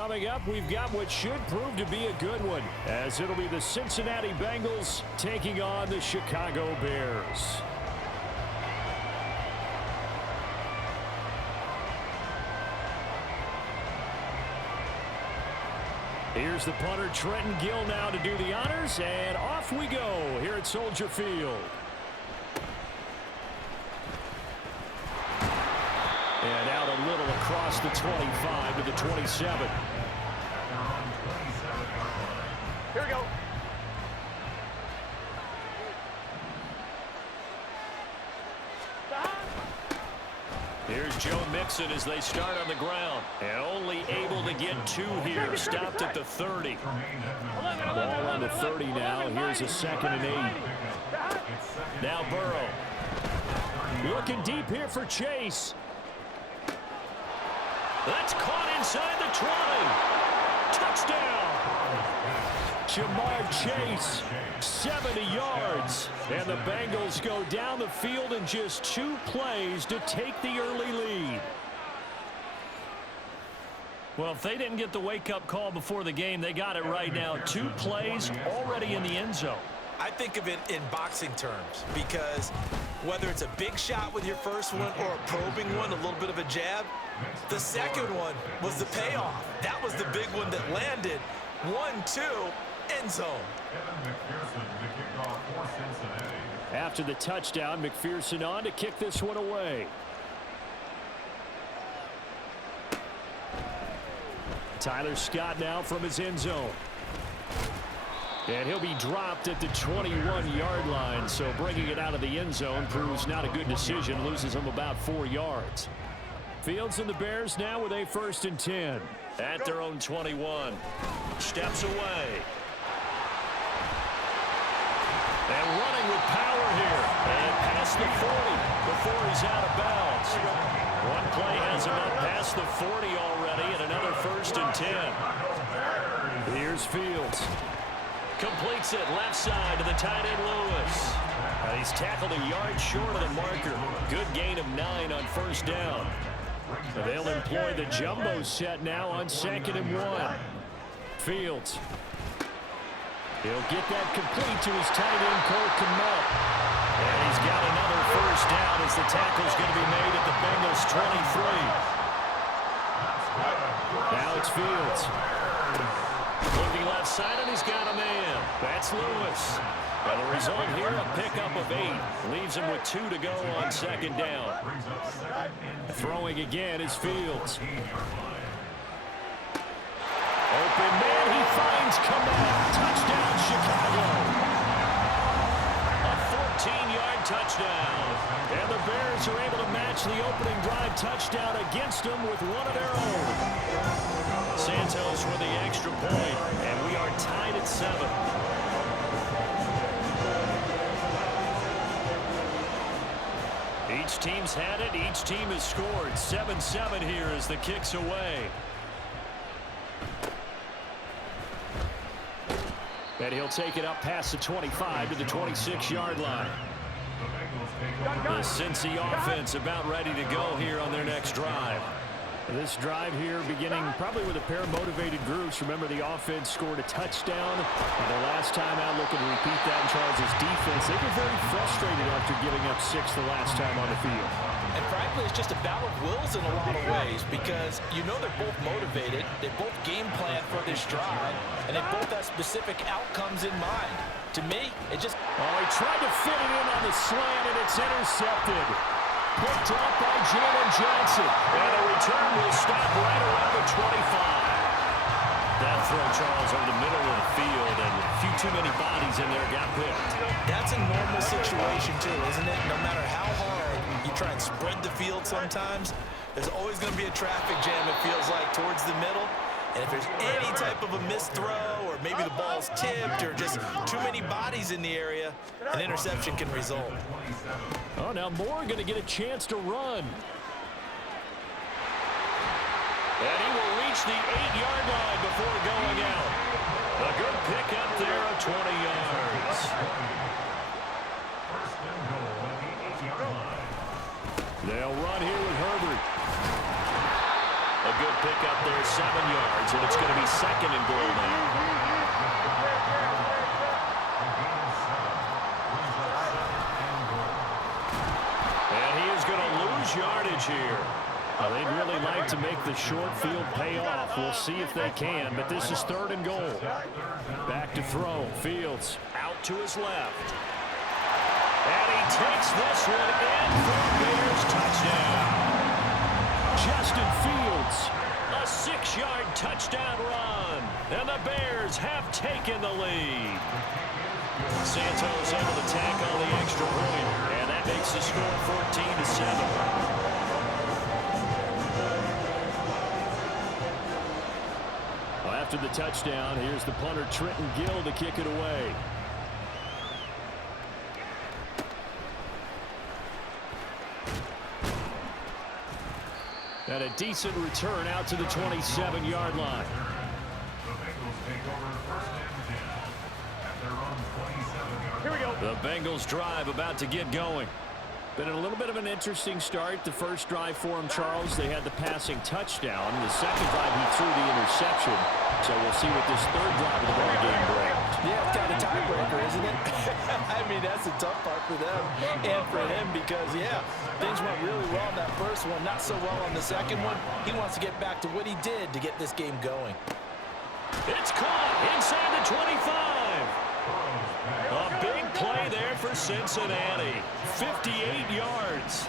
Coming up, we've got what should prove to be a good one, as it'll be the Cincinnati Bengals taking on the Chicago Bears. Here's the punter, Trenton Gill, now to do the honors, and off we go here at Soldier Field. And out a little across the 25 to the 27. Here we go. Here's Joe Mixon as they start on the ground. And only able to get 2 here. Stopped at the 30. Ball on the 30 now. Here's a 2nd and 8. Now Burrow. Looking deep here for Chase. That's caught inside the 20. Touchdown. Jamar Chase, 70 yards. And the Bengals go down the field in just 2 plays to take the early lead. Well, if they didn't get the wake-up call before the game, they got it right now. 2 plays already in the end zone. I think of it in boxing terms because whether it's a big shot with your first one or a probing one, a little bit of a jab, the second one was the payoff. That was the big one that landed. 1-2, end zone. After the touchdown, McPherson on to kick this one away. Tyler Scott now from his end zone. And he'll be dropped at the 21-yard line, so bringing it out of the end zone proves not a good decision, loses him about 4 yards. Fields and the Bears now with a 1st and 10. At their own 21. Steps away. And running with power here. And past the 40 before he's out of bounds. One play has him up past the 40 already, and another 1st and 10. Here's Fields. Completes it left side to the tight end Lewis. He's tackled a yard short of the marker. Good gain of 9 on 1st down. They'll employ the jumbo set now on 2nd and 1. Fields. He'll get that complete to his tight end, Cole Kmet. And he's got another 1st down as the tackle's going to be made at the Bengals 23. Now it's Fields. Looking left side, and he's got a man. That's Lewis. And the result here, a pickup of 8. Leaves him with 2 to go on 2nd down. Throwing again is Fields. Open man, he finds Kmet. Touchdown, Chicago. A 14-yard touchdown. And the Bears are able to match the opening drive touchdown against them with one of their own. Santos with the extra point, and we are tied at 7. Each team's had it. Each team has scored. 7-7 here as the kick's away. And he'll take it up past the 25 to the 26-yard line. The Cincy offense about ready to go here on their next drive. This drive here beginning probably with a pair of motivated groups. Remember, the offense scored a touchdown. And their last time out, looking to repeat that in Charles' defense. They were very frustrated after giving up 6 the last time on the field. And frankly, it's just a battle of wills in a lot of ways because you know they're both motivated. They both game plan for this drive, and they both have specific outcomes in mind. To me, it just... Oh, he tried to fit it in on the slant, and it's intercepted. Picked up by Jalen Johnson. And a return will stop right around the 25. That throw, Charles, over the middle of the field, and a few too many bodies in there got picked. That's a normal situation, too, isn't it? No matter how hard you try and spread the field sometimes, there's always going to be a traffic jam, it feels like, towards the middle. And if there's any type of a missed throw or maybe the ball's tipped or just too many bodies in the area, an interception can result. Oh, now Moore going to get a chance to run. And he will reach the 8-yard line before going out. A good pickup there of 20 yards. They'll run here with Herbert. A good pickup there, 7 yards, and it's going to be second and goal now. And he is going to lose yardage here. Well, they'd really like to make the short field pay off. We'll see if they can, but this is third and goal. Back to throw. Fields out to his left. And he takes this one in for a Bears touchdown. Justin Fields, a 6-yard touchdown run. And the Bears have taken the lead. Santos able to tack on the extra point. And that makes the score 14-7. After the touchdown, here's the punter Trenton Gill to kick it away. And a decent return out to the 27-yard line. Here we go. The Bengals drive about to get going. Been a little bit of an interesting start. The first drive for him, Charles, they had the passing touchdown. The second drive, he threw the interception. So we'll see what this third drive of the ball game brings. Yeah, it's kind of a tiebreaker, isn't it? I mean, that's the tough part for them and for him because, yeah, things went really well in that first one, not so well on the second one. He wants to get back to what he did to get this game going. It's caught inside the 25. A big play there for Cincinnati. 58 yards.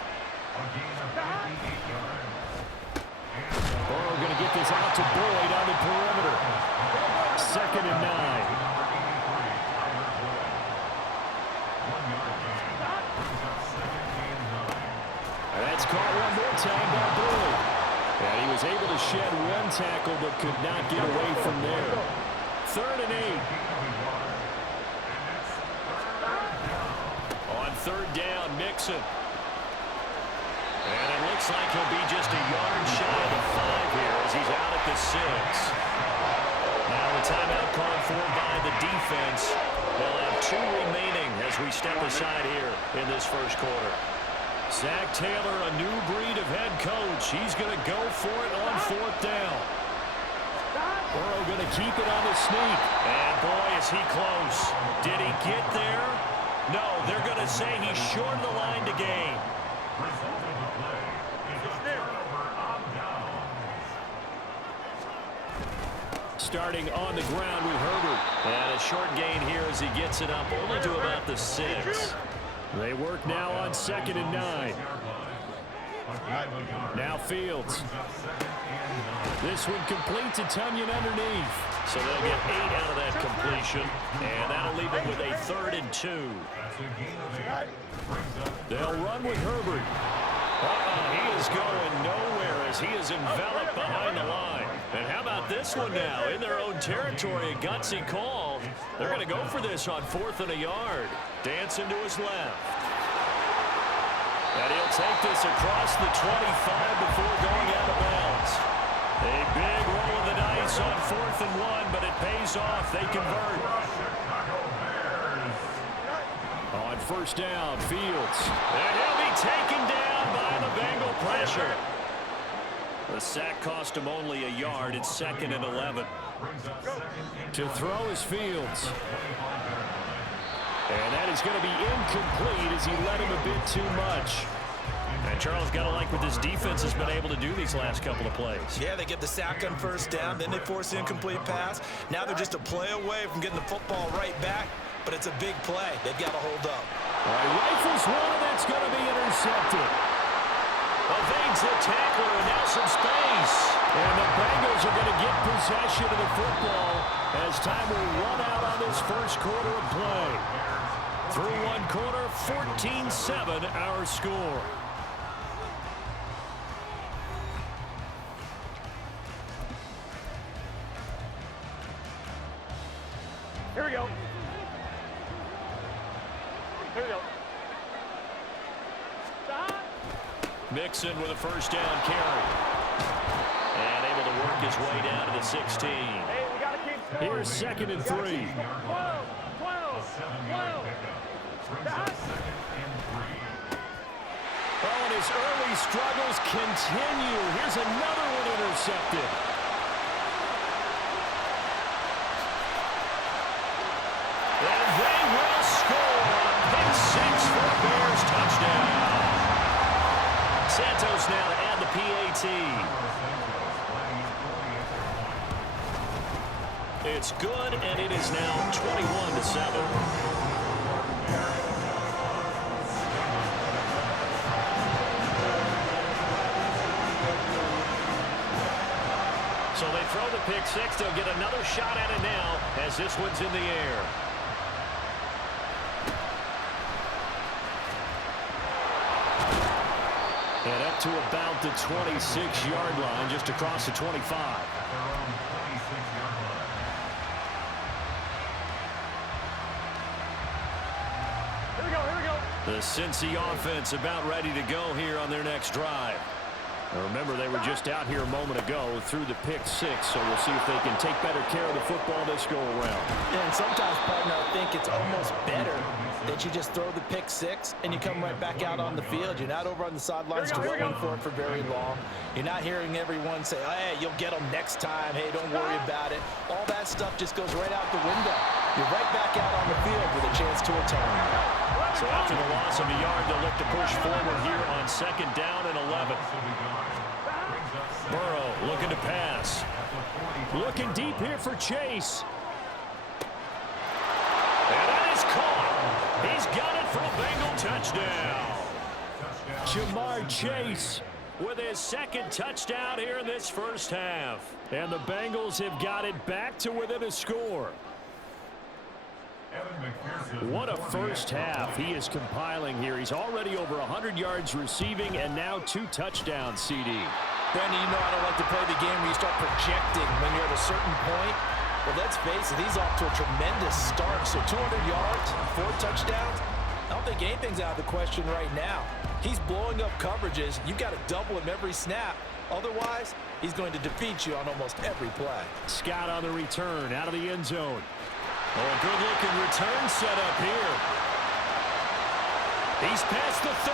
Burrow going to get this out to Boyd on the perimeter. 2nd and 9. That's caught one more time by Boyd. And he was able to shed one tackle but could not get away from there. 3rd and 8. On 3rd down, Mixon. And it looks like he'll be just a yard shy of the 5 here as he's out at the 6. Now the timeout called for by the defense. They'll have 2 remaining as we step aside here in this first quarter. Zach Taylor, a new breed of head coach. He's going to go for it on 4th down. Burrow going to keep it on the sneak. And boy, is he close. Did he get there? No, they're going to say he's short of the line to gain. Starting on the ground with Herbert. And a short gain here as he gets it up only to about the 6. They work now on 2nd and 9. Now Fields. This one complete to Tunyon underneath. So they'll get 8 out of that completion. And that'll leave it with a 3rd and 2. They'll run with Herbert. He is going nowhere as he is enveloped behind the line. And how about this one now? In their own territory, a gutsy call. They're going to go for this on 4th and a yard. Dancing to his left. And he'll take this across the 25 before going out of bounds. A big roll of the dice on 4th and 1, but it pays off. They convert. On 1st down, Fields. And he'll be taken down by the Bengal pressure. The sack cost him only a yard. It's 2nd and 11. To throw is Fields. And that is going to be incomplete as he led him a bit too much. And Charles, got to like what this defense has been able to do these last couple of plays. Yeah, they get the sack on 1st down, then they force the incomplete pass. Now they're just a play away from getting the football right back, but it's a big play. They've got to hold up. All right, rifles one, and that's going to be intercepted. Evades the tackler, and now some space. And the Bengals are going to get possession of the football as time will run out on this first quarter of play. Through one quarter, 14-7 our score. Here we go. Here we go. Mixon with a 1st down carry. And able to work his way down to the 16. Hey, we got to keep scoring. Here's 2nd and 3. 12. Oh, and his early struggles continue. Here's another and intercepted. And they will score a pick six for a Bears touchdown. Santos now to add the PAT. It's good, and it is now 21-7. So they throw the pick six. They'll get another shot at it now as this one's in the air. And up to about the 26-yard line, just across the 25. The Cincy offense about ready to go here on their next drive. Now remember, they were just out here a moment ago through the pick six, so we'll see if they can take better care of the football this go around. Yeah, and sometimes, partner, I think it's almost better that you just throw the pick six and you come right back out on the field. You're not over on the sidelines dwelling for it for very long. You're not hearing everyone say, oh, hey, you'll get them next time. Hey, don't worry about it. All that stuff just goes right out the window. You're right back out on the field with a chance to atone. So after the loss of a yard, they'll look to push forward here on 2nd down and 11. Burrow looking to pass. Looking deep here for Chase. And that is caught. He's got it for a Bengal touchdown. Jamar Chase with his 2nd touchdown here in this first half. And the Bengals have got it back to within a score. What a first half he is compiling here. He's already over 100 yards receiving and now 2 touchdowns, CD. Brandon, you know I don't like to play the game where you start projecting when you're at a certain point. Well, let's face it, he's off to a tremendous start. So 200 yards, 4 touchdowns. I don't think anything's out of the question right now. He's blowing up coverages. You've got to double him every snap. Otherwise, he's going to defeat you on almost every play. Scott on the return out of the end zone. Oh, a good-looking return set up here. He's past the 30.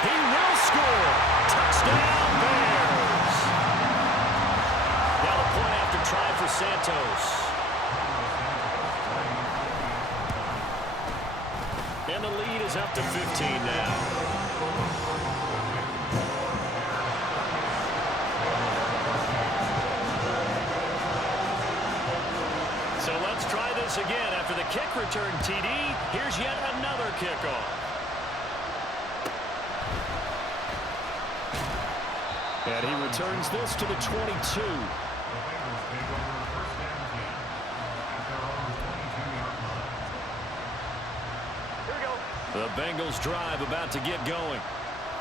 He will score. Touchdown, Bears. Now the point after try for Santos. And the lead is up to 15 now. So let's try this again. After the kick return TD, here's yet another kickoff. And he returns this to the 22. The Bengals drive about to get going.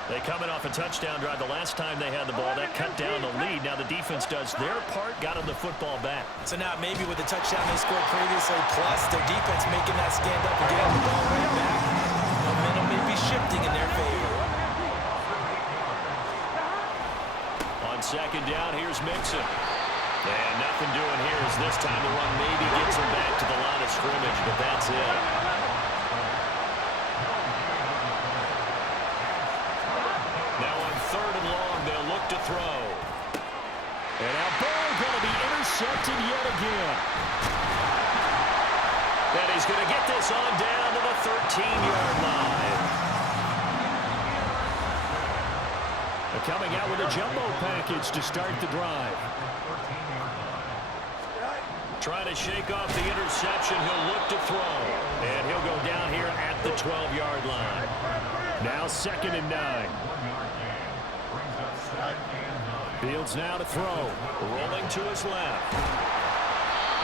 They coming off a touchdown drive the last time they had the ball. That cut down the lead. Now the defense does their part, got them the football back. So now maybe with the touchdown they scored previously, plus their defense making that stand up and getting the ball right back, momentum may be shifting in their favor. On 2nd down, here's Mixon. And nothing doing here as this time the run maybe gets him back to the line of scrimmage, but that's it. To throw. And now Burrow going to be intercepted yet again. And he's going to get this on down to the 13-yard line. They're coming out with a jumbo package to start the drive. Trying to shake off the interception. He'll look to throw. And he'll go down here at the 12-yard line. Now 2nd and 9. Fields now to throw. Rolling to his left.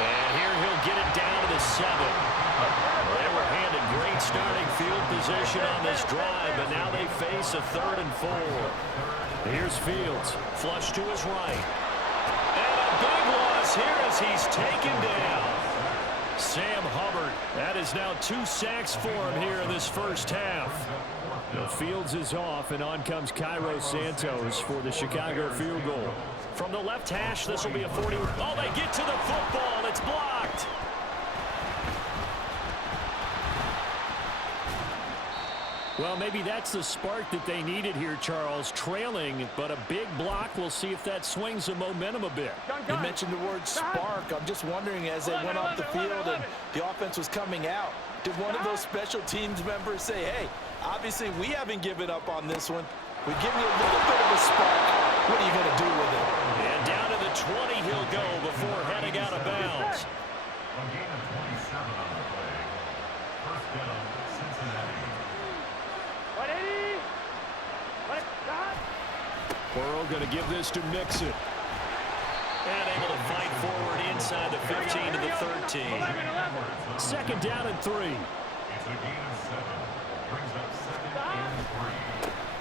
And here he'll get it down to the 7. They were handed great starting field position on this drive, but now they face a 3rd and 4. Here's Fields. Flush to his right. And a big loss here as he's taken down. Sam Hubbard. That is now 2 sacks for him here in this first half. The Fields is off, and on comes Cairo Santos for the Chicago field goal. From the left hash, this will be a 40. Oh, they get to the football. It's blocked. Well, maybe that's the spark that they needed here, Charles. Trailing, but a big block. We'll see if that swings the momentum a bit. You mentioned the word spark. I'm just wondering, as they went off the field and the offense was coming out, did one of those special teams members say, hey, obviously we haven't given up on this one. We've given you a little bit of a spark. What are you going to do with it? And down to the 20 he'll go before heading out of bounds. A gain of 27 on the play. First down, Cincinnati. Burrow going to give this to Mixon. And able to fight forward inside the 15 to the 13. Second down and 3. It's a gain of 7. Brings up second and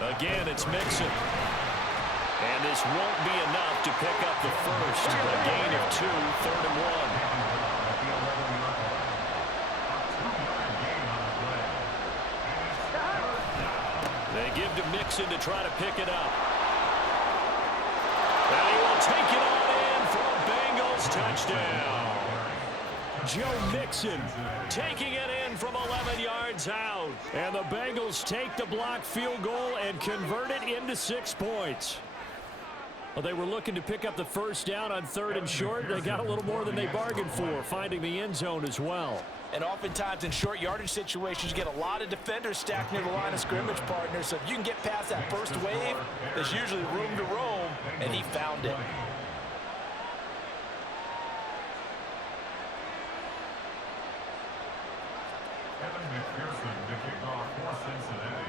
3. Again, it's Mixon. And this won't be enough to pick up the first. A gain of 2, third and 1. They give to Mixon to try to pick it up. And he will take it on in for a Bengals touchdown. Joe Mixon taking it in from 11 yards out. And the Bengals take the block field goal and convert it into 6 points. Well, they were looking to pick up the first down on 3rd and short. They got a little more than they bargained for, finding the end zone as well. And oftentimes in short yardage situations, you get a lot of defenders stacked near the line of scrimmage, partner. So if you can get past that first wave, there's usually room to roam, and he found it. Evan McPherson to kick off for Cincinnati.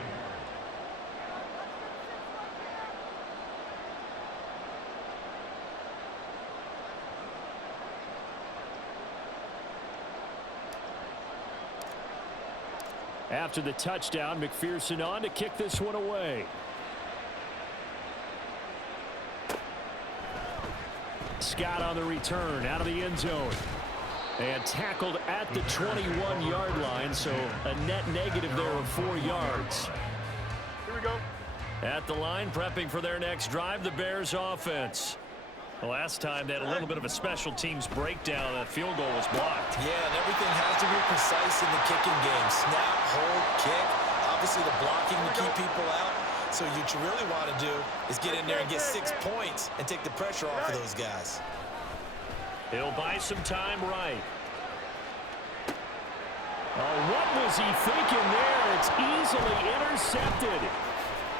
After the touchdown, McPherson on to kick this one away. Scott on the return out of the end zone. And tackled at the 21-yard line, so a net negative there of 4 yards. Here we go. At the line, prepping for their next drive, the Bears offense. The last time they had a little bit of a special teams breakdown. That field goal was blocked. Yeah, and everything has to be precise in the kicking game. Snap, hold, kick. Obviously the blocking to keep people out. So what you really want to do is get in there and get 6 points and take the pressure off of those guys. He'll buy some time right. Oh, what was he thinking there? It's easily intercepted.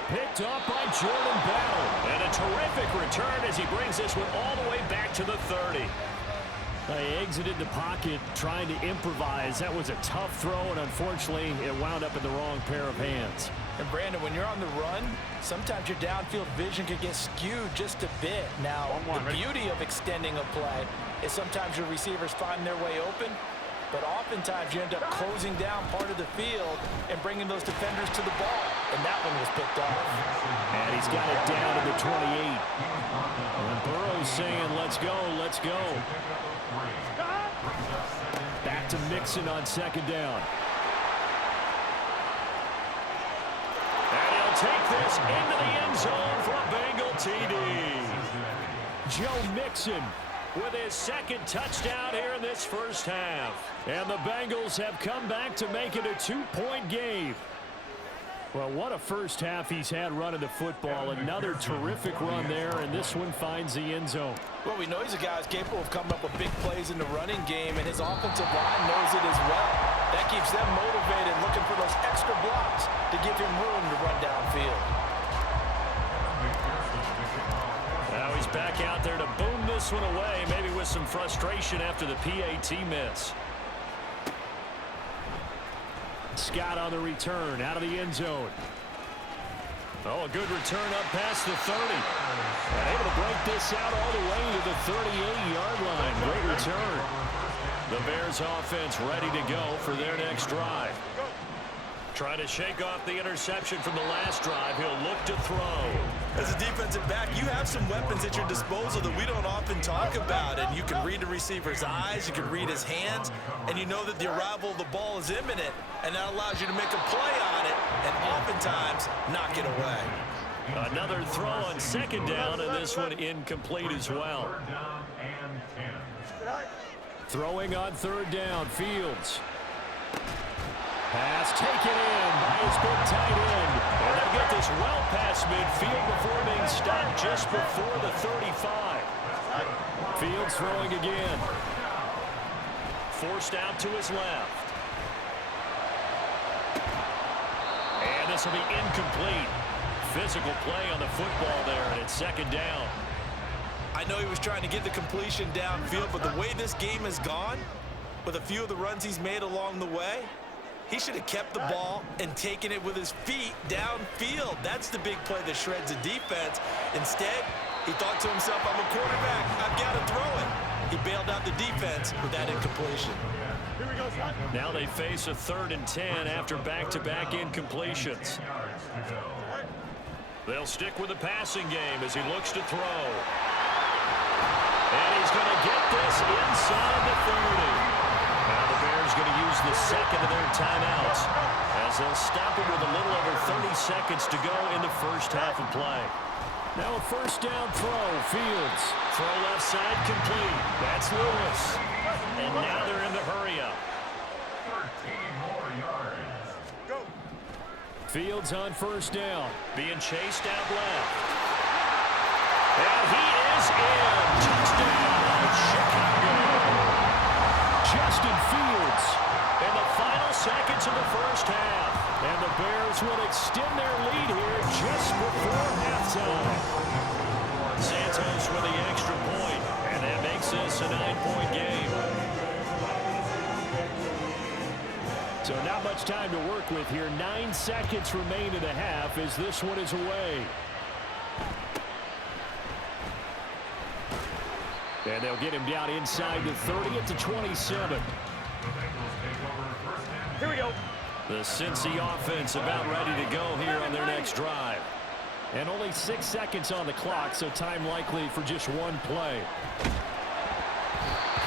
Picked up by Jordan Battle. And a terrific return as he brings this one all the way back to the 30. He exited the pocket trying to improvise. That was a tough throw, and unfortunately, it wound up in the wrong pair of hands. And Brandon, when you're on the run, sometimes your downfield vision could get skewed just a bit. Now, the beauty of extending a play is sometimes your receivers find their way open, but oftentimes you end up closing down part of the field and bringing those defenders to the ball. And that one was picked off. And he's got it down to the 28. And Burrow's saying, let's go, let's go. Back to Mixon on second down. And he'll take this into the end zone for a Bengal TD. Joe Mixon with his second touchdown here in this first half. And the Bengals have come back to make it a 2-point game. Well, what a first half he's had running the football. Another terrific run there, and this one finds the end zone. Well, we know he's a guy who's capable of coming up with big plays in the running game, and his offensive line knows it as well. That keeps them motivated, looking for those extra blocks to give him room to run downfield. Now he's back out there to boom this one away, maybe with some frustration after the PAT miss. Scott on the return, out of the end zone. Oh, a good return up past the 30. And able to break this out all the way to the 38-yard line. Great return. The Bears offense ready to go for their next drive. Trying to shake off the interception from the last drive. He'll look to throw. As a defensive back, you have some weapons at your disposal that we don't often talk about. And you can read the receiver's eyes, you can read his hands, and you know that the arrival of the ball is imminent. And that allows you to make a play on it and oftentimes knock it away. Another throw on second down, and this one incomplete as well. Throwing on third down, Fields. Pass taken in by his big tight end. And they'll get this well past midfield before being stopped just before the 35. Fields throwing again. Forced out to his left. And this will be incomplete. Physical play on the football there, and it's second down. I know he was trying to get the completion downfield, but the way this game has gone, with a few of the runs he's made along the way, he should have kept the ball and taken it with his feet downfield. That's the big play that shreds the defense. Instead, he thought to himself, I'm a quarterback, I've got to throw it. He bailed out the defense with that incompletion. Now they face a 3rd and 10 after back-to-back incompletions. They'll stick with the passing game as he looks to throw. And he's going to get this inside the 30. Now the Bears going to use the second of their timeouts as they'll stop it with a little over 30 seconds to go in the first half of play. Now a first down throw. Fields. Throw left side complete. That's Lewis. And now they're in the hurry up. 13 more yards. Go. Fields on first down. Being chased out left. And he is in. Touchdown, Chicago. Justin Fields in the final seconds of the first half. And the Bears will extend their lead here just before halftime. Santos with the extra point, and that makes this a 9-point game. So not much time to work with here. 9 seconds remain in the half as this one is away. And they'll get him down inside the 30 at the 27. Here we go. The Cincy offense about ready to go here on their next drive. And only 6 seconds on the clock, so time likely for just one play.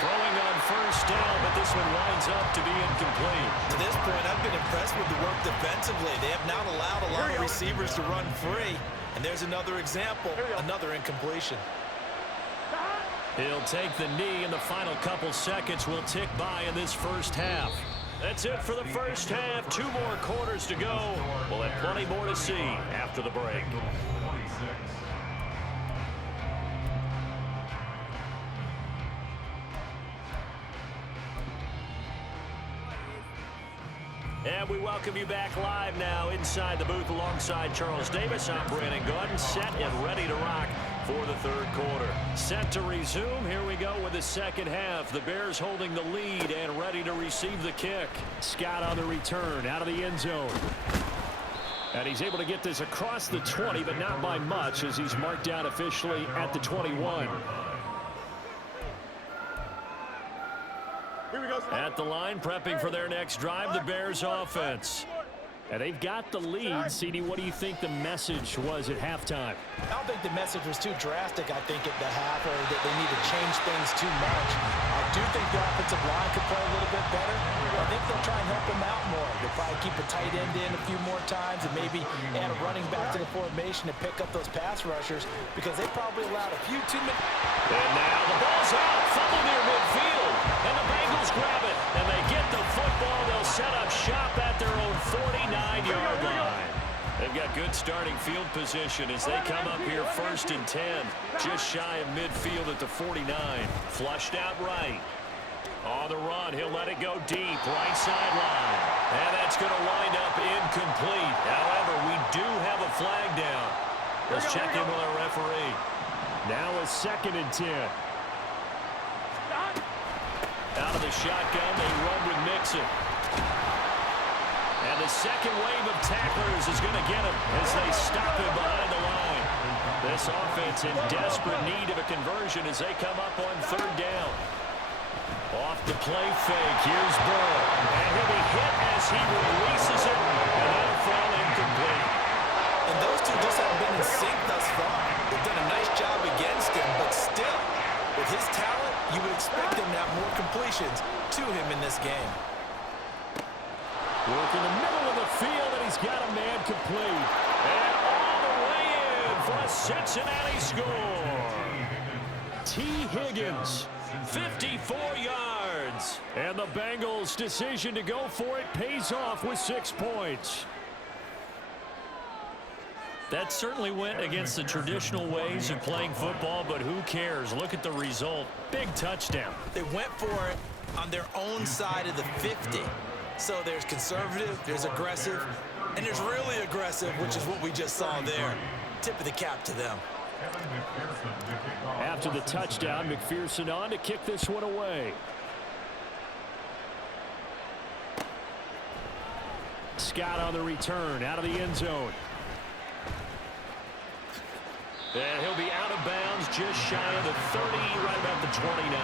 Throwing on first down, but this one winds up to be incomplete. To this point, I've been impressed with the work defensively. They have not allowed a lot of receivers to run free. And there's another example, another incompletion. He'll take the knee, and the final couple seconds will tick by in this first half. That's it for the first half. 2 more quarters to go. We'll have plenty more to see after the break. And we welcome you back live now inside the booth alongside Charles Davis. I'm Brandon Gordon, set and ready to rock for the third quarter. Set to resume. Here we go with the second half. The Bears holding the lead and ready to receive the kick. Scott on the return out of the end zone. And he's able to get this across the 20, but not by much as he's marked down officially at the 21. At the line, prepping for their next drive, the Bears offense. And they've got the lead. CD, what do you think the message was at halftime? I don't think the message was too drastic, I think, at the half, or that they need to change things too much. I do think the offensive line could play a little bit better. I think they'll try and help them out more. They'll probably keep a tight end in a few more times and maybe add a running back to the formation to pick up those pass rushers because they probably allowed a few too many. And now the ball's out, fumble near midfield, and the Bengals grab it, and they get the football. They'll set up shop at their own 49-yard line. They've got good starting field position as they come up here 1st and 10, just shy of midfield at the 49. Flushed out right. On the run, he'll let it go deep, right sideline. And that's going to wind up incomplete. However, we do have a flag down. Let's check in with our referee. Now a 2nd and 10. Out of the shotgun, they run with Mixon. And the second wave of tacklers is going to get him as they stop him behind the line. This offense in desperate need of a conversion as they come up on 3rd down. Off the play fake, here's Burrow. And he'll be hit as he releases it, and that'll fall incomplete. And those two just haven't been in sync thus far. They've done a nice job against him, but still, with his talent, you would expect him to have more completions to him in this game. Work in the middle of the field, and he's got a man complete. And all the way in for a Cincinnati score. T. Higgins, 54 yards. And the Bengals' decision to go for it pays off with 6 points. That certainly went against the traditional ways of playing football, but who cares? Look at the result. Big touchdown. They went for it on their own side of the 50. So there's conservative, there's aggressive, and there's really aggressive, which is what we just saw there. Tip of the cap to them. After the touchdown, McPherson on to kick this one away. Scott on the return, out of the end zone. And he'll be out of bounds just shy of the 30, right about the 29.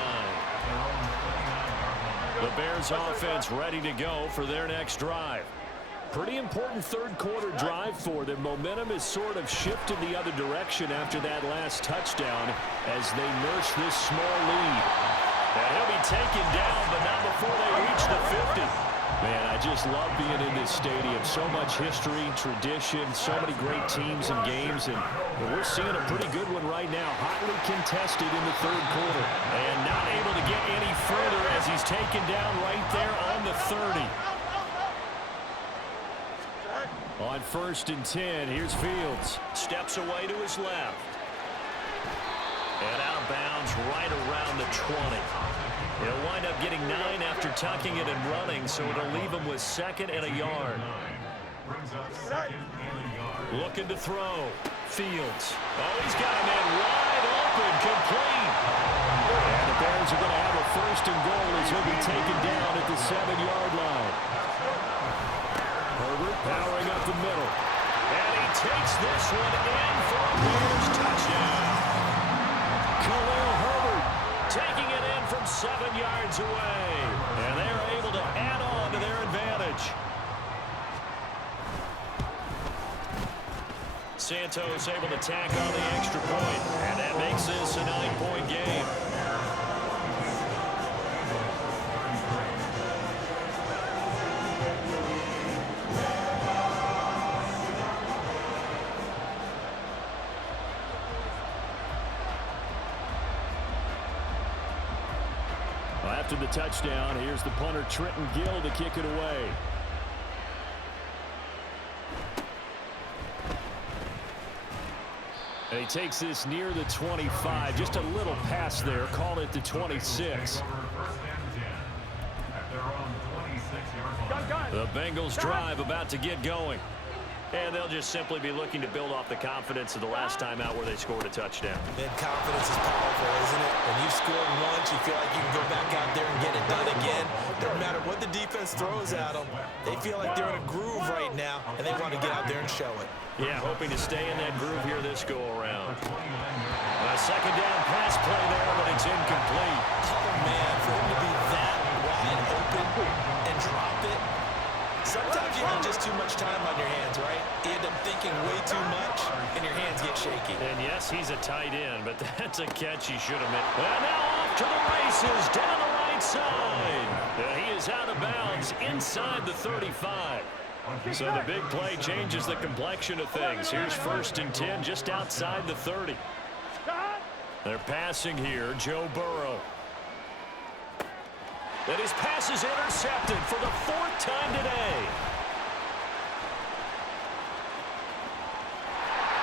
The Bears offense ready to go for their next drive. Pretty important third quarter drive for them. Momentum has sort of shifted the other direction after that last touchdown as they nurse this small lead. And he'll be taken down, but not before they reach the 50. Man, I just love being in this stadium. So much history, tradition, so many great teams and games, and we're seeing a pretty good one right now. Hotly contested in the third quarter. And not able to get any further as he's taken down right there on the 30. On 1st and 10, here's Fields. Steps away to his left. And out of bounds right around the 20. He'll wind up getting 9 after tucking it and running, so it'll leave him with 2nd and a yard. Looking to throw. Fields. Oh, he's got a man wide open, complete. And the Bears are going to have a 1st and goal as he'll be taken down at the 7-yard line. Herbert powering up the middle. And he takes this one in for a Bears touchdown. Khalil Herbert taking it in from 7 yards away. And they're able to add on to their advantage. Santos able to tack on the extra point. And that makes this a 9-point game. After the touchdown, here's the punter Trenton Gill to kick it away. And he takes this near the 25. Just a little pass there. Call it the 26. The Bengals drive about to get going. And they'll just simply be looking to build off the confidence of the last time out where they scored a touchdown. And confidence is powerful, isn't it? When you've scored once, you feel like you can go back out there and get it done again. Doesn't matter what the defense throws at them. They feel like they're in a groove right now, and they want to get out there and show it. Yeah, hoping to stay in that groove here this go-around. A 2nd down pass play there, but it's incomplete. Oh, man, for him to be that wide open and drop it. Sometimes you have just too much time on your hands, right? You end up thinking way too much, and your hands get shaky. And yes, he's a tight end, but that's a catch he should have made. And now off to the races, down the right side. He is out of bounds inside the 35. So the big play changes the complexion of things. Here's 1st and 10 just outside the 30. They're passing here, Joe Burrow. And his pass is intercepted for the 4th time today.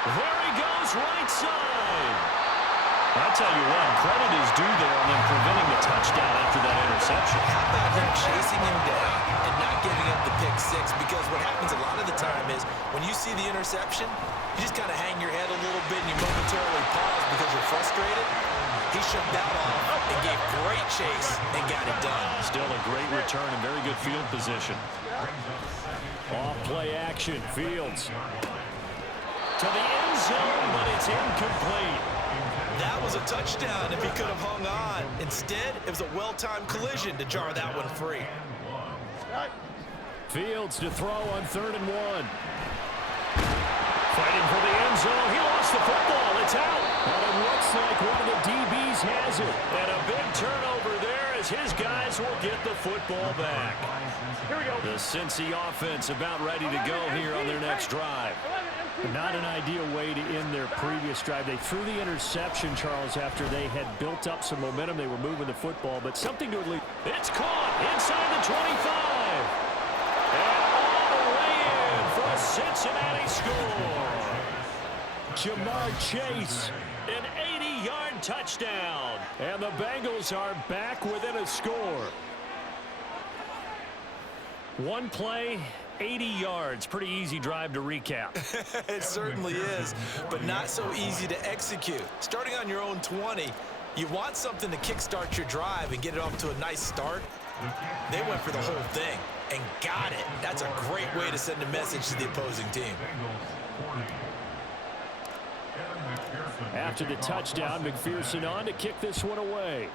There he goes, right side. I'll tell you what, credit is due there on them preventing the touchdown after that interception. How about him chasing him down and not giving up the pick 6? Because what happens a lot of the time is when you see the interception, you just kind of hang your head a little bit and you momentarily pause because you're frustrated. He shook that off and gave great chase and got it done. Still a great return and very good field position. Off play action, Fields. To the end zone, but it's incomplete. That was a touchdown if he could have hung on. Instead, it was a well-timed collision to jar that one free. Fields to throw on 3rd and 1. Fighting for the end zone. He lost the football. It's out. But it looks like one of the DBs has it. And a big turnover there as his guys will get the football back. Here we go. The Cincy offense about ready to go here on their next drive. Not an ideal way to end their previous drive. They threw the interception, Charles, after they had built up some momentum. They were moving the football, but something to at least. It's caught. Inside the 25. And all the way in for a Cincinnati score. Jamar Chase, an 80-yard touchdown. And the Bengals are back within a score. One play, 80 yards. Pretty easy drive to recap. It certainly is, but not so easy to execute. Starting on your own 20, you want something to kickstart your drive and get it off to a nice start. They went for the whole thing and got it. That's a great way to send a message to the opposing team. After the touchdown, McPherson on to kick this one away.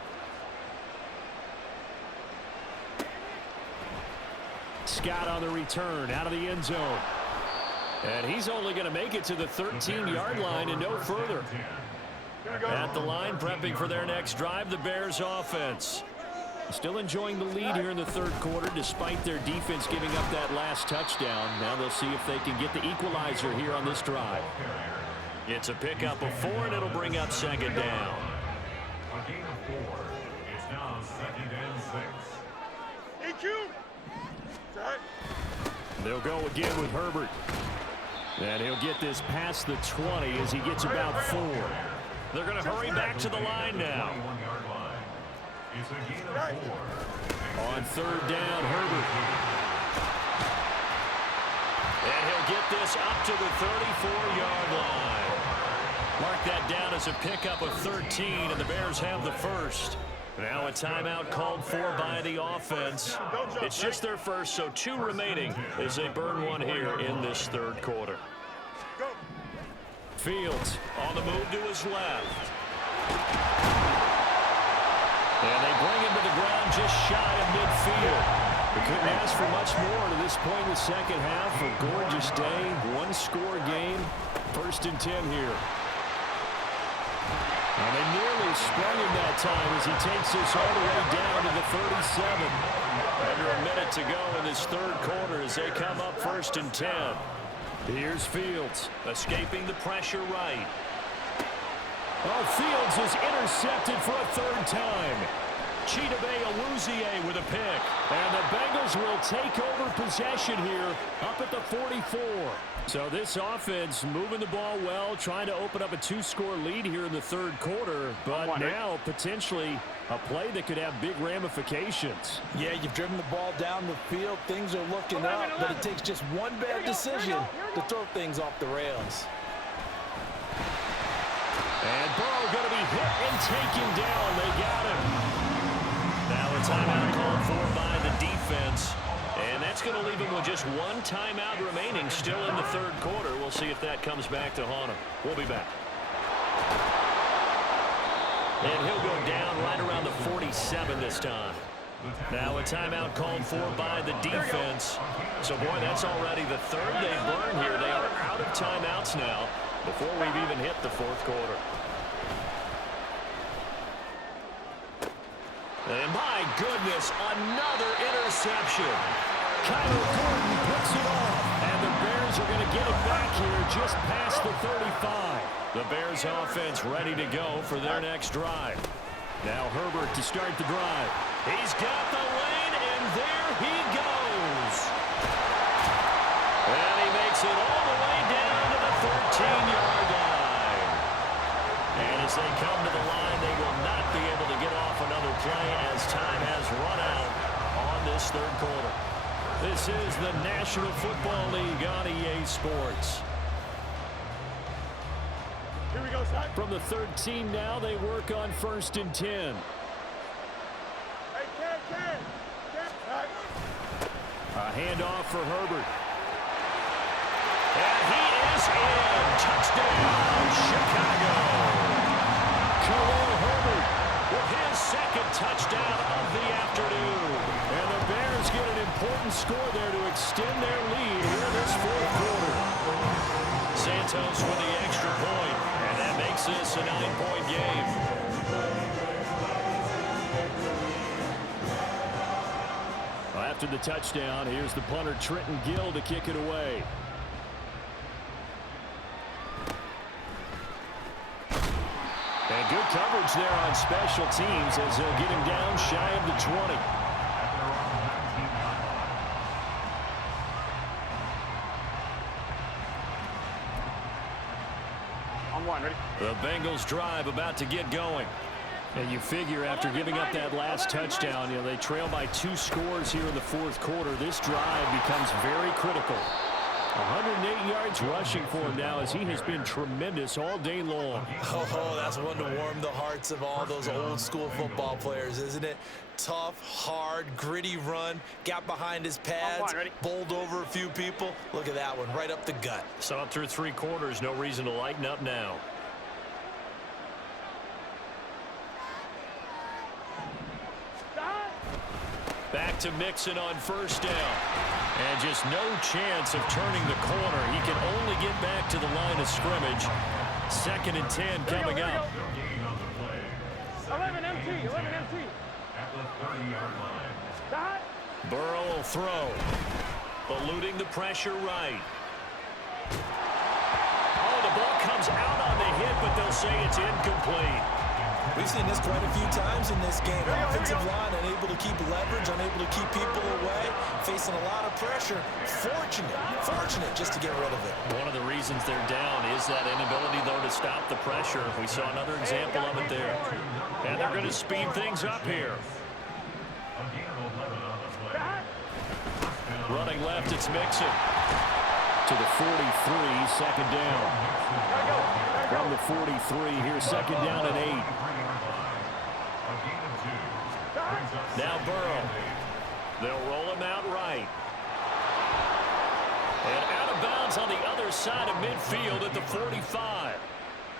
Scott on the return out of the end zone. And he's only going to make it to the 13-yard line and no further. At the line, prepping for their next drive, the Bears offense. Still enjoying the lead here in the third quarter despite their defense giving up that last touchdown. Now they'll see if they can get the equalizer here on this drive. It's a pickup of 4, and it'll bring up second down. A gain of 4. It's now 2nd and 6. EQ. They'll go again with Herbert. And he'll get this past the 20 as he gets about 4. They're going to hurry back to the line now. 21-yard line. It's a gain of 4. On third down, Herbert. And he'll get this up to the 34-yard line. Mark that down as a pickup of 13, and the Bears have the first. Now a timeout called for by the offense. It's just their first, so 2 remaining as they burn one here in this third quarter. Fields on the move to his left. And they bring him to the ground just shy of midfield. We couldn't ask for much more to this point in the second half. A gorgeous day, one-score game. 1st and 10 here. And they nearly sprung him that time as he takes this all the way down to the 37. Under a minute to go in this third quarter as they come up 1st and 10. Here's Fields, escaping the pressure right. Oh, Fields is intercepted for a 3rd time. Chidobe Awuzie with a pick. And the Bengals will take over possession here up at the 44. So this offense moving the ball well, trying to open up a 2-score lead here in the third quarter. But now potentially a play that could have big ramifications. Yeah, you've driven the ball down the field. Things are looking up, but it takes just one bad decision to throw things off the rails. And Burrow going to be hit and taken down. They got him. Now a timeout called for by the defense. And that's going to leave him with just 1 timeout remaining still in the third quarter. We'll see if that comes back to haunt him. We'll be back. And he'll go down right around the 47 this time. Now a timeout called for by the defense. So, boy, that's already the 3rd they burn here. They are out of timeouts now before we've even hit the 4th quarter. And my goodness, another interception. Kyler Gordon picks it off. And the Bears are going to get it back here just past the 35. The Bears offense ready to go for their next drive. Now Herbert to start the drive. He's got the lane, and there he goes. And he makes it all the way down to the 13-yard line. And as they come to the line, they will not be able to get off another play as time has run out on this third quarter. This is the National Football League on EA Sports. Here we go, Zach. From the 13 now, they work on 1st and 10. Hey, Ken. Zach. A handoff for Herbert. And he is in. Touchdown, Chicago. Khalil Herbert with his 2nd touchdown of the afternoon. And the Bears get an important score there to extend their lead here in this 4th quarter. Santos with the extra point, and that makes this a 9-point game. After the touchdown, here's the punter Trenton Gill to kick it away. And good coverage there on special teams as they'll get him down shy of the 20. On one, ready? The Bengals drive about to get going. And you figure after giving up that last touchdown, they trail by 2 scores here in the fourth quarter. This drive becomes very critical. 108 yards rushing for him now as he has been tremendous all day long. Oh, that's one to warm the hearts of all those old school football players, isn't it? Tough, hard, gritty run, got behind his pads, bowled over a few people. Look at that one, right up the gut. Saw it through 3 quarters, no reason to lighten up now. Back to Mixon on first down. And just no chance of turning the corner. He can only get back to the line of scrimmage. 2nd and 10 coming up. 11 MT, 11 MT. At the 30-yard line. Burrow will throw. Eluding the pressure right. Oh, the ball comes out on the hit, but they'll say it's incomplete. We've seen this quite a few times in this game. Offensive line unable to keep leverage, unable to keep people away, facing a lot of pressure. Fortunate just to get rid of it. One of the reasons they're down is that inability, though, to stop the pressure. We saw another example of it there. And they're going to speed things up here. Running left, it's Mixon. To the 43, 2nd down. From the 43, here's 2nd down and 8. Now Burrow. They'll roll him out right. And out of bounds on the other side of midfield at the 45.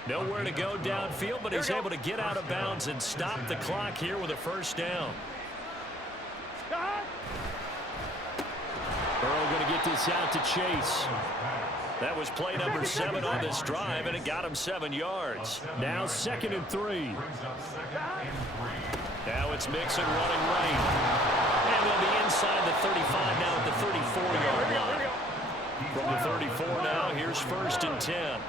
Nowhere to go downfield, but he's able to get out of bounds and stop the clock here with a first down. Burrow going to get this out to Chase. That was play number 7 on this drive, and it got him 7 yards. Now 2nd and 3. Now it's Mixon running right. And they'll be inside the 35 now at the 34-yard line. From the 34 now, here's 1st and 10.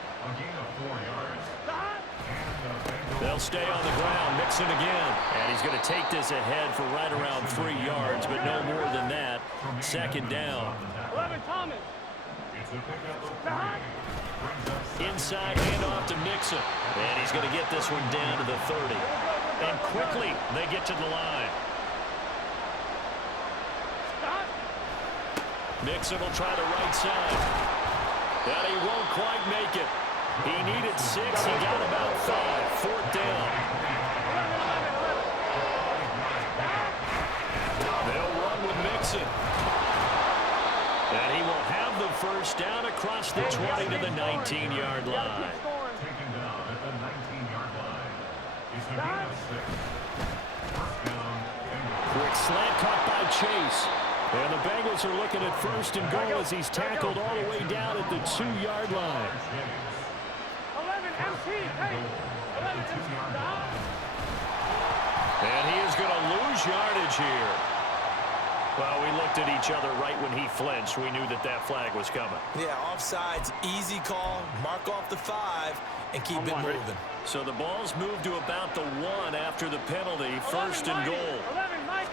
They'll stay on the ground. Mixon again. And he's going to take this ahead for right around 3 yards, but no more than that. 2nd down. 11 Thomas. Inside handoff to Mixon. And he's going to get this one down to the 30. And quickly, they get to the line. Mixon will try the right side. And he won't quite make it. He needed 6. He got about 5. 4th down. They'll run with Mixon. And he will have the first down across the 20 to the 19-yard line. Taken down at the 19-yard line. He's a gain of 6. First down. Quick slant caught by Chase. And the Bengals are looking at 1st and goal as he's tackled all the way down at the 2-yard line. 11 MT, hey. 11 MT. And he is going to lose yardage here. Well, we looked at each other right when he flinched. We knew that that flag was coming. Yeah, offsides, easy call, mark off the 5, and keep it moving. So the ball's moved to about the 1 after the penalty, 1st and goal. 11 Mike.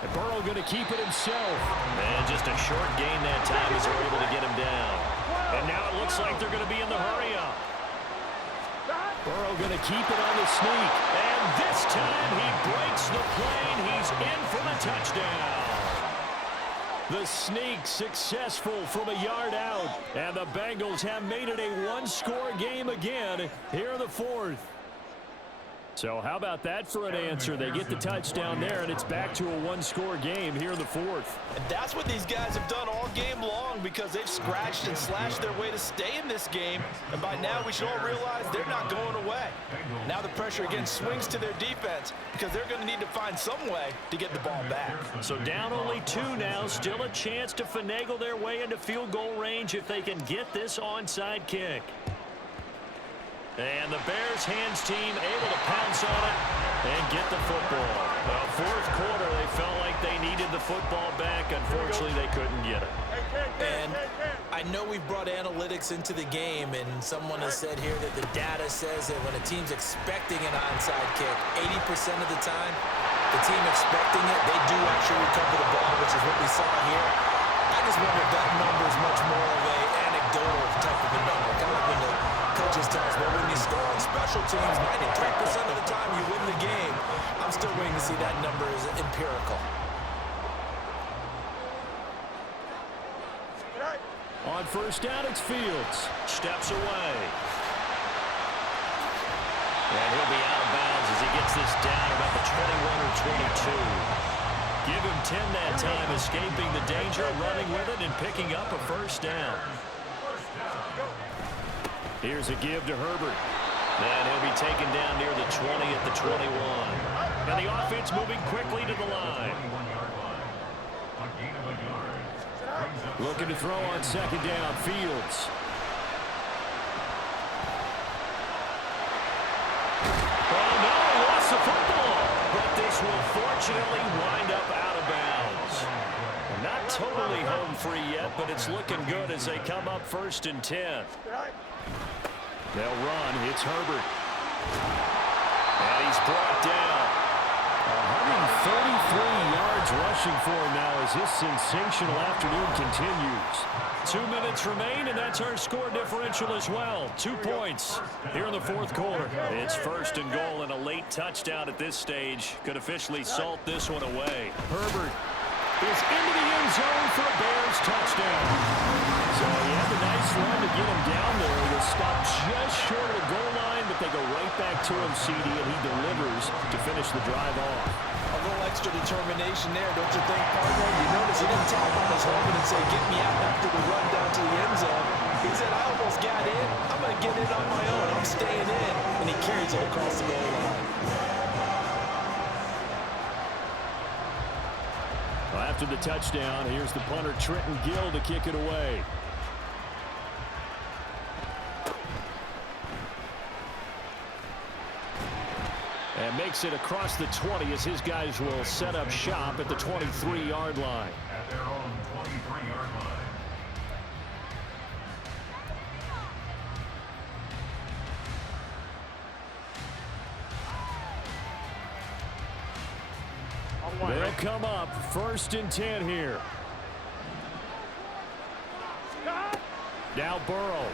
And Burrow going to keep it himself. And just a short gain that time as they're able to get him down. And now it looks like they're going to be in the hurry-up. Burrow going to keep it on the sneak. And this time he breaks the plane. He's in for the touchdown. The sneak successful from a yard out. And the Bengals have made it a 1-score game again here in the 4th. So how about that for an answer? They get the touchdown there, and it's back to a 1-score game here in the 4th. And that's what these guys have done all game long because they've scratched and slashed their way to stay in this game. And by now, we should all realize they're not going away. Now the pressure again swings to their defense because they're going to need to find some way to get the ball back. So down only 2 now, still a chance to finagle their way into field goal range if they can get this onside kick. And the Bears hands team able to pounce on it and get the football. Well, 4th quarter, they felt like they needed the football back. Unfortunately, they couldn't get it. And I know we've brought analytics into the game, and someone has said here that the data says that when a team's expecting an onside kick, 80% of the time, the team expecting it, they do actually recover the ball, which is what we saw here. I just wonder if that number is much more of a anecdotal type of a number. Kind of like when the coaches tell us, well, when you score on special teams, 93% of the time you win the game. I'm still waiting to see that number is empirical. On first down, it's Fields. Steps away. And he'll be out of bounds as he gets this down about the 21 or 22. Give him 10 that time, escaping the danger, running with it, and picking up a first down. Here's a give to Herbert. And he'll be taken down near the 20 at the 21. And the offense moving quickly to the line. Looking to throw on second down, Fields. Oh, no, he lost the football. But this will fortunately wind up out of bounds. Not totally home free yet, but it's looking good as they come up 1st and 10. They'll run. It's Herbert. And he's brought down. 133 yards rushing for him now as this sensational afternoon continues. 2 minutes remain, and that's our score differential as well. 2 points here in the 4th quarter. It's 1st and goal, and a late touchdown at this stage could officially salt this one away. Herbert is into the end zone for a Bears touchdown. So he had a nice run to get him down there. He was stopped just short of the goal line, but they go right back to him, CD, and he delivers to finish the drive off. A little extra determination there, don't you think, partner? You notice he didn't tap on his helmet and say, get me out after the run down to the end zone. He said, I almost got in. I'm going to get in on my own. I'm staying in. And he carries it across the goal line. Well, after the touchdown, here's the punter, Trenton Gill, to kick it away. And makes it across the 20 as his guys will set up shop at the 23-yard line. At their own 23-yard line. They'll come up 1st and 10 here. Now Burrow.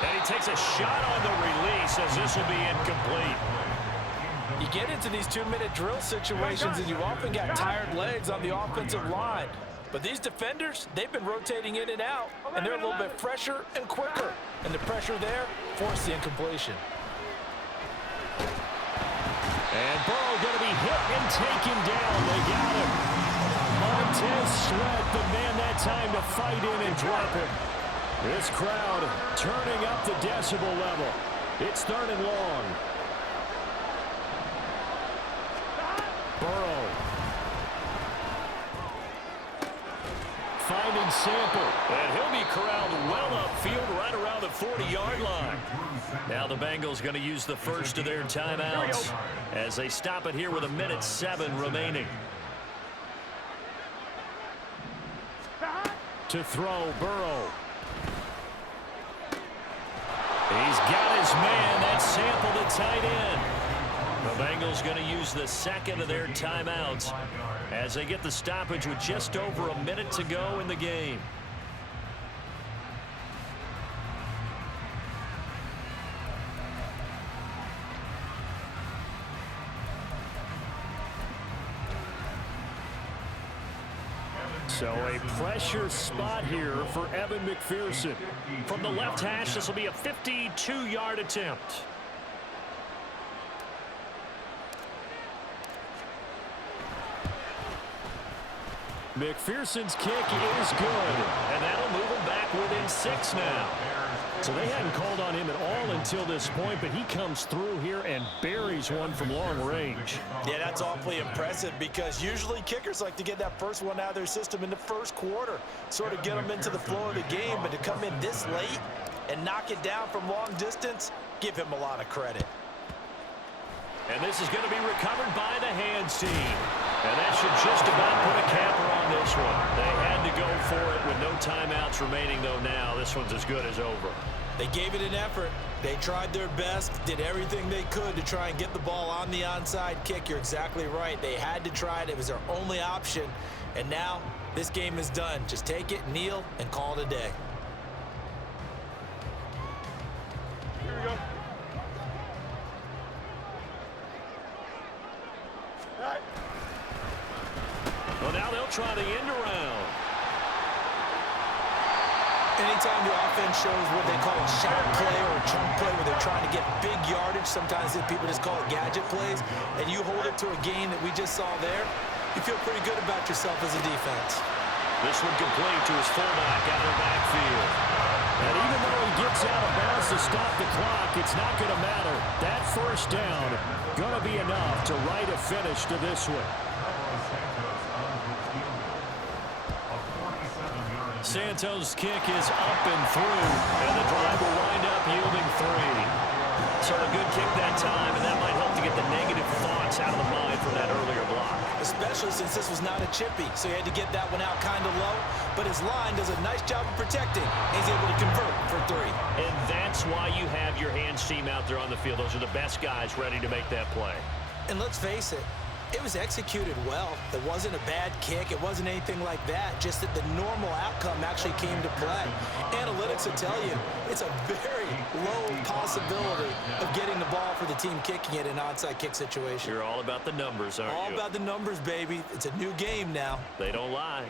And he takes a shot on the release as this will be incomplete. You get into these 2-minute drill situations and you often got tired legs on the offensive line. But these defenders, they've been rotating in and out, and they're a little bit fresher and quicker. And the pressure there forced the incompletion. And Burrow going to be hit and taken down. They got him. Montez Sweat, the man that time to fight in and drop him. This crowd turning up the decibel level. It's 3rd and long. Burrow. Finding Sample. And he'll be corralled well upfield right around the 40-yard line. Now the Bengals going to use the first of their timeouts as they stop it here with 1:07 remaining. To throw, Burrow. He's got his man. That's Sample, the tight end. The Bengals going to use the 2nd of their timeouts as they get the stoppage with just over a minute to go in the game. So a pressure spot here for Evan McPherson. From the left hash, this will be a 52-yard attempt. McPherson's kick is good, and that'll move him back within 6 now. So they hadn't called on him at all until this point, but he comes through here and buries one from long range. Yeah, that's awfully impressive because usually kickers like to get that first one out of their system in the 1st quarter, sort of get them into the flow of the game, but to come in this late and knock it down from long distance, give him a lot of credit. And this is going to be recovered by the hands team. And that should just about put a capper on this one. They had to go for it with no timeouts remaining, though now. This one's as good as over. They gave it an effort. They tried their best, did everything they could to try and get the ball on the onside kick. You're exactly right. They had to try it. It was their only option. And now this game is done. Just take it, kneel, and call it a day. Here we go. All right. Well, now they'll try the end around. Anytime the offense shows what they call a shot play or a chunk play where they're trying to get big yardage, sometimes people just call it gadget plays, and you hold it to a gain that we just saw there, you feel pretty good about yourself as a defense. This one complete to his fullback out of the backfield. And even though he gets out of bounds to stop the clock, it's not going to matter. That first down going to be enough to write a finish to this one. Santos' kick is up and through, and the drive will wind up yielding 3. So a good kick that time, and that might help to get the negative thoughts out of the mind from that earlier block. Especially since this was not a chippy, so he had to get that one out kind of low, but his line does a nice job of protecting. He's able to convert for 3. And that's why you have your hands team out there on the field. Those are the best guys ready to make that play. And let's face it, it was executed well. It wasn't a bad kick. It wasn't anything like that. Just that the normal outcome actually came to play. Analytics will tell you it's a very low possibility of getting the ball for the team kicking it in an onside kick situation. You're all about the numbers, aren't you? All about the numbers, baby. It's a new game now. They don't lie.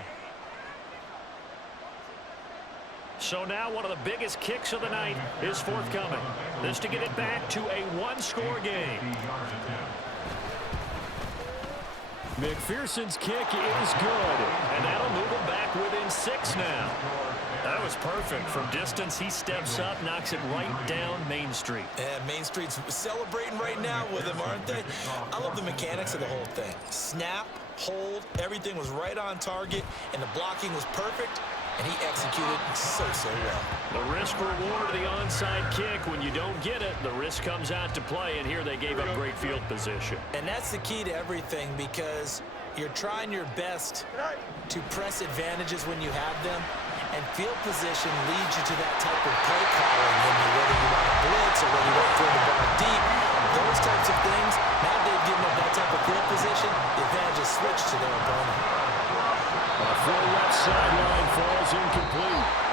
So now one of the biggest kicks of the night is forthcoming. This to get it back to a one-score game. McPherson's kick is good, and that'll move him back within 6 now. That was perfect. From distance, he steps up, knocks it right down Main Street. And Main Street's celebrating right now with him, aren't they? I love the mechanics of the whole thing. Snap, hold, everything was right on target, and the blocking was perfect, and he executed so well. The risk-reward of the onside kick, when you don't get it, the risk comes out to play, and here they gave up great field position. And that's the key to everything, because you're trying your best to press advantages when you have them, and field position leads you to that type of play calling, whether you want to blitz or whether you want to throw the ball deep, those types of things. Now they've given up that type of field position, the advantage is switched to their opponent. A full left sideline falls incomplete.